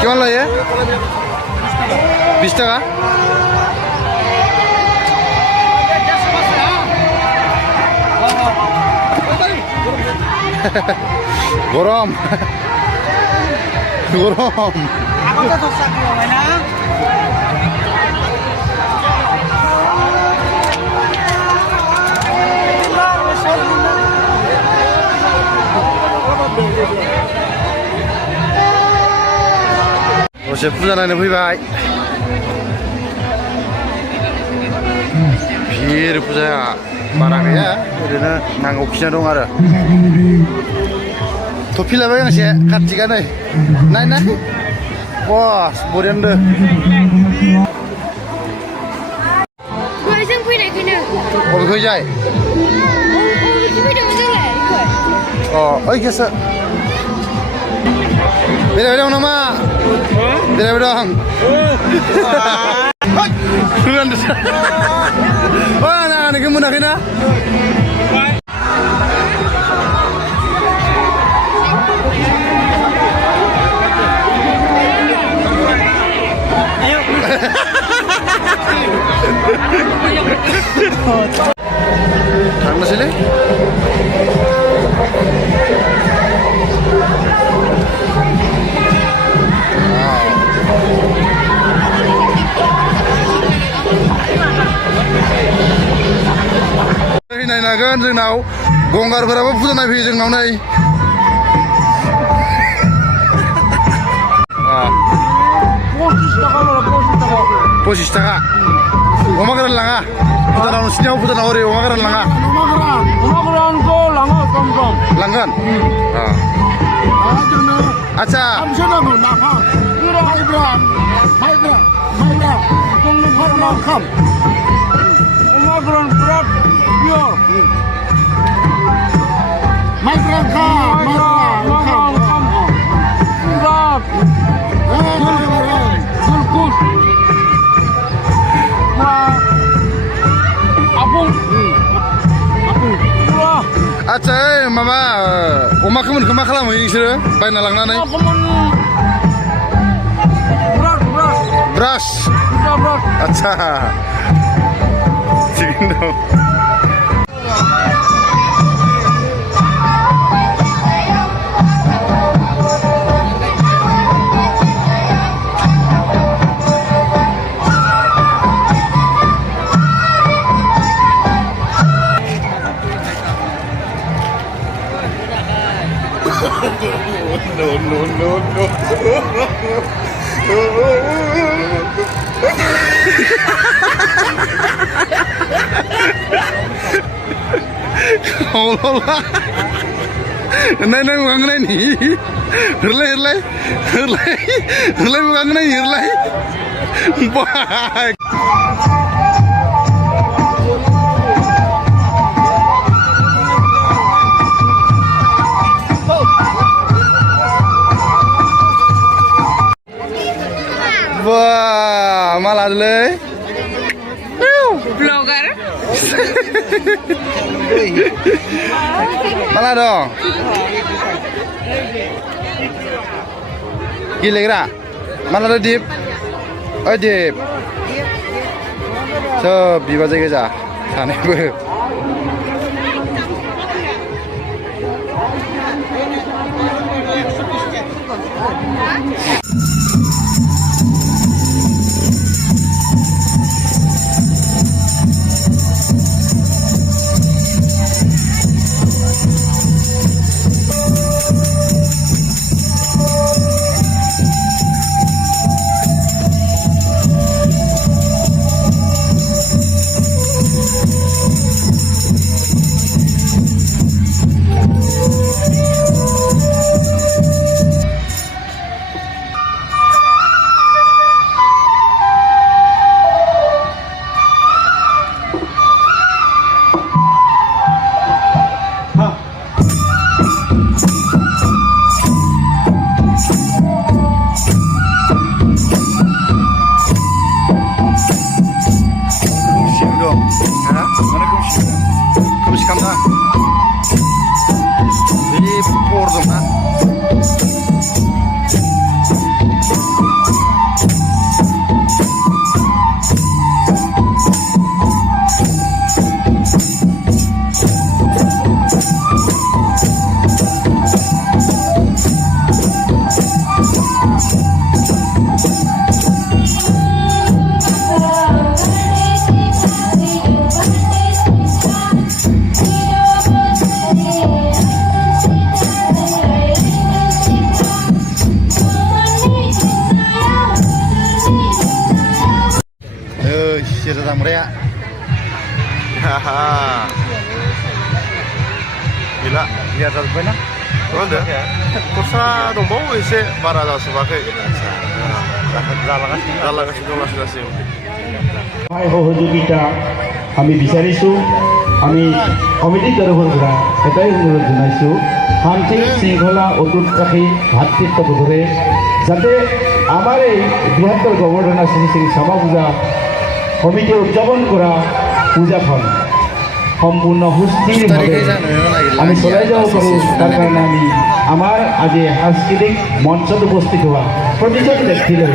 কিমান লয় 20 টাকা গরম গরম दसे फुजा नायनो फैबाय भिर फुजाया बारा गैया ओरैनो नांगौखिनिया दं आरो टफि लाबाय गांसे कार्तिकआ नै नाय बस बरियानो जों फैनायखैनो बबेखैजाय फैदोंमोन जोंलाय ओइखौसो बेरायबाय दं नामा बेरायबाय दं नाङानिखौ मोनाखैना थांनोसैलै नायनांगोन जोंनाव गंगारफोराबो फुजा नायफैयो जोंनाव नै 25 टाका अमा गोरान लाङा भुटानाव नोंसिनियाव भुटानाव ओरै अमा गोरान लाङा अमा गोरानखौ लाङो सम सम लांगोन आच्छा अमा गोरान बिराद पियर माइब्रा आच्छा माबा अमा खोमोनखौ मा खालामो नोंसोरो बायना लांनानै ब्रास आच्छा थिगैनो दं No. Allah. Nay bukan ini. Herlai bukan ini herlai. Bye. Wah, malah dulu. Vlogger. Mana dong? Gila. Mana ada Dip? Oh Dip. So, biba aja. Sana gue. Sir datang meriah. Haha. Gila. Lihat satu benar. Ronde. Kursa dongbaw isi para daw sebagai. Dalam kasih. সহায় সহযোগিতা আমি বিচাৰিছোঁ আমি সমিতিৰ তৰফৰ পৰা এটাই অনুৰোধ জনাইছোঁ শান্তি শৃংখলা অটুট ৰাখি ভাতৃত্ববোধৰে যাতে আমাৰ এই বৃহত্তৰ গোবৰ্ধনা শ্ৰী শ্ৰী শ্যামা পূজা সমিতিয়ে উদযাপন কৰা পূজাখন সম্পূৰ্ণ সুস্থিৰভাৱে আমি চলাই যাব পাৰোঁ তাৰ কাৰণে আমি আমাৰ আজি সাংস্কৃতিক মঞ্চত উপস্থিত হোৱা প্ৰতিজন ব্যক্তিলৈ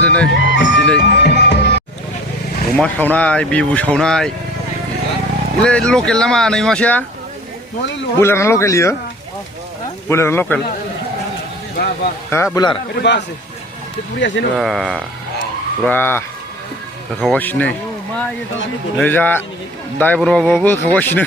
बिसोरनो दिनै अमा सावनाय बिबु सावनाय इलाय लकेल नामा नै मासेया बयलार ना लकेल इयो बयलार ना लकेल हा बयलार पुरा होखावगासिनो नै जा ड्राइभार बाबाबो होखावगासिनो